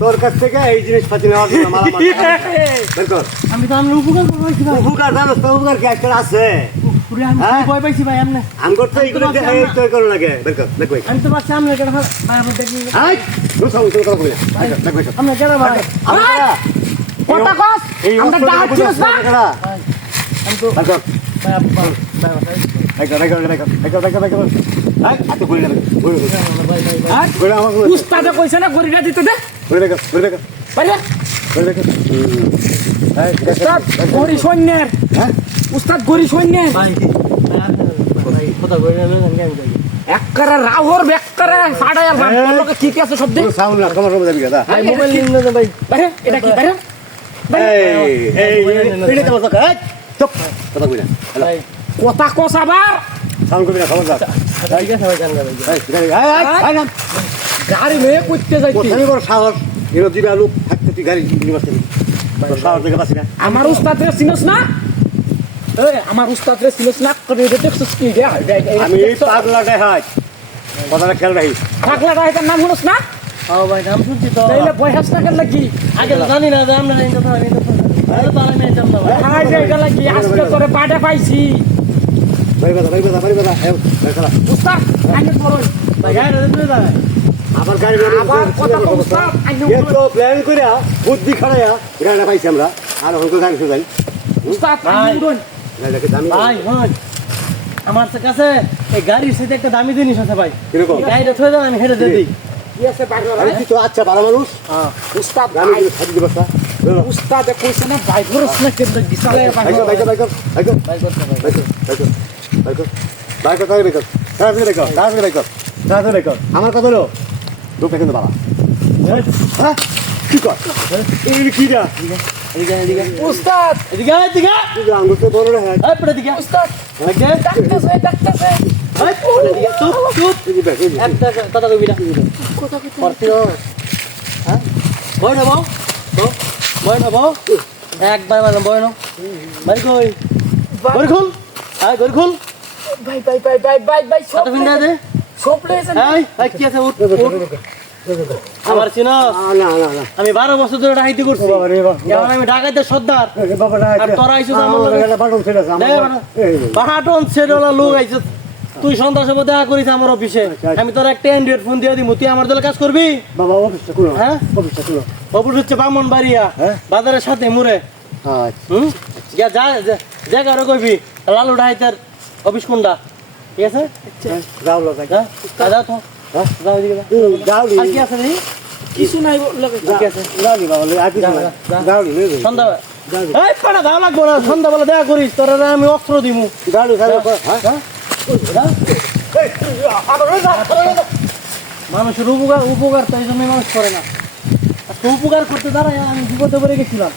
তোর কাছ থেকে এই জিনিসপাতি নেওয়ার জন্য আমি তো আমি উপকার জানো তো উপকার কি একটা আছে ভয় পাইছি ভাই আপনি আমি করতে এইগুলো তৈরি করো লাগে দেখো আমি তো ভাবছি আমরা কেন ভাই আপনি দেখি আমরা কেন ভাই কথা কস আমরা ডাক ছিস না আমি তো ভাই উস্তাদে কইছে না গরিটা দিতে দে উস্তাদ গরি সৈন্যের উস্তাদ গরি সৈন্যের এককারে রাহর বেককারে ফাড়ায় লোকে কি কি আছে সব দে সাউন্ড না কমার যাবি গাদা ভাই মোবাইল নিন না ভাই বাইরে এটা কি বাইরে এই তো কথা চুপ কথা কই না কথা কস আবার সাউন্ড কবি না খবর যা ঠিক আছে ভাই জান ভাই গাড়ি নিয়ে কইতে যাইতি আমি বড় সাহস এর দিবা লোক থাকতে তুই গাড়ি নিবাস করি সাহস দেখে পাচ্ছি না আমার উস্তাদের চিনস না এই আমার উস্তাদের চিনস না করে দেখছস কি আমি পাগলা দেখাই কথাটা খেয়াল রাখি পাগলা দেখার নাম শুনস না ও ভাই নাম শুনছি তো তাইলে বয়স টাকার লাগি আগে তো জানি না যে আমরা এই কথা আমি তো তাহলে আমি জানতাম না হাই রে এটা লাগি আজকে তোরে পাটা পাইছি ভাই কথা উস্তাদ আমি বলই ভাই গাড়ি ধরে দাঁড়ায় আবার গাড়ি আবার কথা তো উস্তাদ আমি তো প্ল্যান করে বুদ্ধি খাড়াইয়া গাড়িটা পাইছি আমরা আর হয়তো গাড়ি যাই উস্তাদ আমি বলই গাড়িটাকে দামি ভাই ভাই আমার কাছে এই গাড়ির সাথে একটা দামি জিনিস আছে ভাই কিরকম গাড়িটা থয়ে দাও আমি হেঁটে দিই কি আছে পাগলা আরে তুই তো আচ্ছা ভালো মানুষ উস্তাদ গাড়ি খাদি দিবসা উস্তাদ কইছে না ভাই ঘরস না কেন দিছালে পাগলা বাইক ভাই করতে ভাই আমার কথা হলো লোকটা কিন্তু বাবা হ্যাঁ কি কর এই কি দা উস্তাদ এদিকে এদিকে আঙ্গুল তো বড় রে এই পড়ে দিকে উস্তাদ ডাক্তারছে এই পড়ে দিকে চুপ চুপ একটা কথা কইবি না কথা কইতে করতিও হ্যাঁ বই না বাও তো বই না বাও একবার মানে বই না বাড়ি কই গরি খুল আয় গরি খুল ভাই ভাই ভাই ভাই ভাই ভাই কত ভিন্দা দে সব লেছেন এই কি আছে উঠ আমার চিনো না না না আমি 12 বছর ধরে ডাকাইতি করছি এখন আমি ডাকাইতে সর্দার আর তোরা আইছিস আমার লগে বাটন ছেড়ে বাহাটন ছেড়লা লোক আইছিস তুই সন্ধ্যার সময় দেখা করিস আমার অফিসে আমি তোর একটা অ্যান্ড্রয়েড ফোন দিয়ে দিমু তুই আমার দলে কাজ করবি বাবা অফিসটা খুলো হ্যাঁ অফিসটা খুলো অফিস হচ্ছে বামনবাড়িয়া বাজারের সাথে মুরে আচ্ছা যা জায়গা আরো কইবি লালু ডাইতার অফিস কোনটা ঠিক আছে যাও লোক যা যাও তো যাও এদিকে যাও আর কি আছে রে কিছু নাই লগে কি আছে যাও বাবা আপনি যাও সন্ধ্যা এই কটা দাও লাগবো না সন্ধ্যাবেলা দেখা করিস তোরা আমি অস্ত্র দিমু গাড়ি হ্যাঁ মানুষের উপকার তো এই জন্য মানুষ করে না আজকে উপকার করতে দাঁড়ায় আমি বিপদে পড়ে গেছিলাম